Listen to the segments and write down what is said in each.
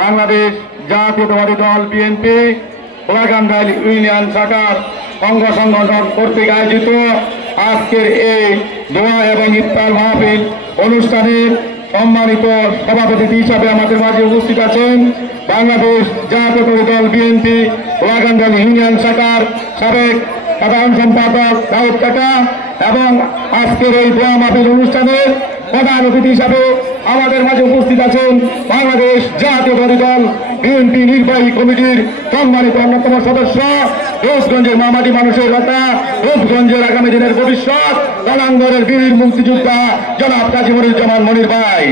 বাংলাদেশ জাতীয়তাবাদী দল BNP Golakanda union শাখার অঙ্গ সংগঠন কর্তৃক আয়োজিত আজকের এই দোয়া এবং ইফতার মাহফিল অনুষ্ঠানের সম্মানিত সভাপতি হিসাবে আমাদের মাঝে উপস্থিত আছেন বাংলাদেশ জাতীয়তাবাদী দল বিএনপি গোলাকান্দা ইউনিয়ন শাখার সাবেক সাধারণ সম্পাদক দাউদ কাকা এবং আজকের এই দোয়া মাহফিল অনুষ্ঠানের প্রধান অতিথি হিসাবে আমাদের মাঝে উপস্থিত আছেন বাংলাদেশ জাতীয়তাবাদী দল বিএনপি নির্বাহী কমিটির সম্মানিত অন্যতম সদস্য রূপগঞ্জের মামাটি মানুষের নেতা রূপগঞ্জের আগামী দিনের ভবিষ্যৎ কালাঙ্গরের বীর মুক্তিযোদ্ধা জনাব কাজী মনিরুজ্জামান মনির ভাই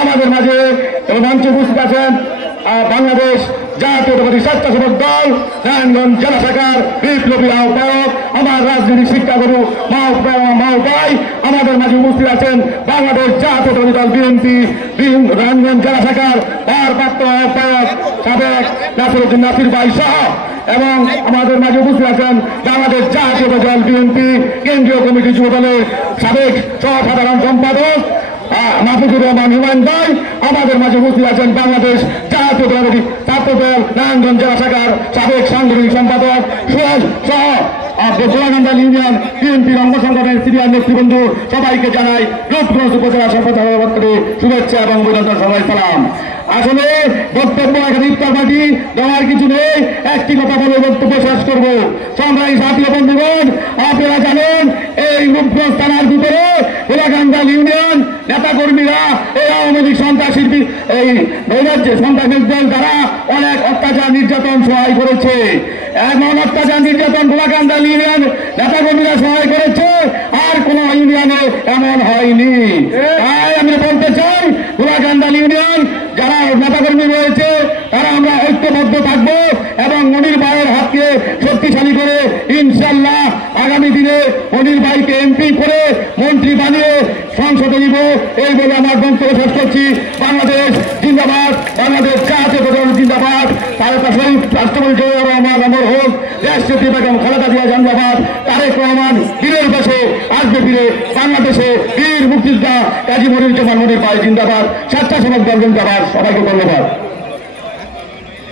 আমাদের মাঝে মঞ্চে উপস্থিত আছেন বাংলাদেশ জাতীয়তাবাদী স্বেচ্ছাসেবক দল নারায়ণগঞ্জ জেলা শাখার বিপ্লবী আহ্বায়ক আমার রাজনৈতিক শিক্ষাগুরু মাও ভাই আমাদের মাঝে উপস্থিত আছেন বাংলাদেশ জাতীয়তাবাদী দল বিএনপি নারায়ণগঞ্জ জেলা শাখার ভারপ্রাপ্ত আহ্বায়ক সাবেক নাসিরউদ্দিন নাসির ভাই সহ এবং আমাদের মাঝে উপস্থিত আছেন বাংলাদেশ জাতীয়তাবাদী দল বিএনপি কেন্দ্রীয় কমিটি যুব দলের সাবেক সাধারণ সম্পাদক মাহফুজুর রহমান হুমায়ুন ভাই আমাদের মাঝে উপস্থিত আছেন বাংলাদেশ জাতীয়তাবাদী ছাত্র দল নারায়ণগঞ্জ জেলা শাখার সাবেক সাংগঠনিক সম্পাদক সুহাস সহ গোলাকান্দা ইউনিয়ন বিএনপির অঙ্গ সংগঠনের সিনিয়র নেতৃবৃন্দ সবাইকে জানাই রূপগঞ্জ উপজেলা সভাপতি শুভেচ্ছা এবং অভিনন্দন সবাই সালাম। আসলে বক্তব্য এখানে ইফতার পার্টি দেওয়ার কিছু নেই, একটি কথা বলে বক্তব্য শেষ করবো। সংগ্রামী সাথী বন্ধুগণ, আপনারা জানেন এই রূপগঞ্জ থানার ভিতরে গোলাকান্দা ইউনিয়ন নেতা কর্মীরা এই আওয়ামী লীগ সন্ত্রাসী এই সন্ত্রাসী দল দ্বারা অনেক অত্যাচার নির্যাতন সহায় করেছে। এমন অত্যাচার নির্যাতন গোলাকান্দা ইউনিয়ন নেতা কর্মীরা সহায় করেছে, আর কোন ইউনিয়নে এমন হয়নি। তাই আমি বলতে চাই গোলাকান্দা ইউনিয়ন যারা নেতাকর্মী রয়েছে তারা আমরা ঐক্যবদ্ধ থাকবো এবং মনির ভাইয়ের হাতকে শক্তিশালী করে ইনশাল্লাহ আগামী দিনে মনির ভাইকে এমপি করে মন্ত্রী বানিয়ে সংসদে নিব, এই বলে আমার বক্তব্য শেষ করছি। বাংলাদেশ জিন্দাবাদ, বাংলাদেশ জাতীয়তাবাদী দল জিন্দাবাদ, তারেক শরীফ রাষ্ট্রপতি রহমান অমর হোক, রাষ্ট্রপতি বেগম খালেদা জিয়া জিন্দাবাদ, তারেক রহমান বীরের দেশে আসবে ফিরে, বাংলাদেশে বীর মুক্তিযোদ্ধা কাজী মনিরুজ্জামান মনির ভাই জিন্দাবাদ, স্বেচ্ছাসেবক দল জিন্দাবাদ। সবাইকে ধন্যবাদ।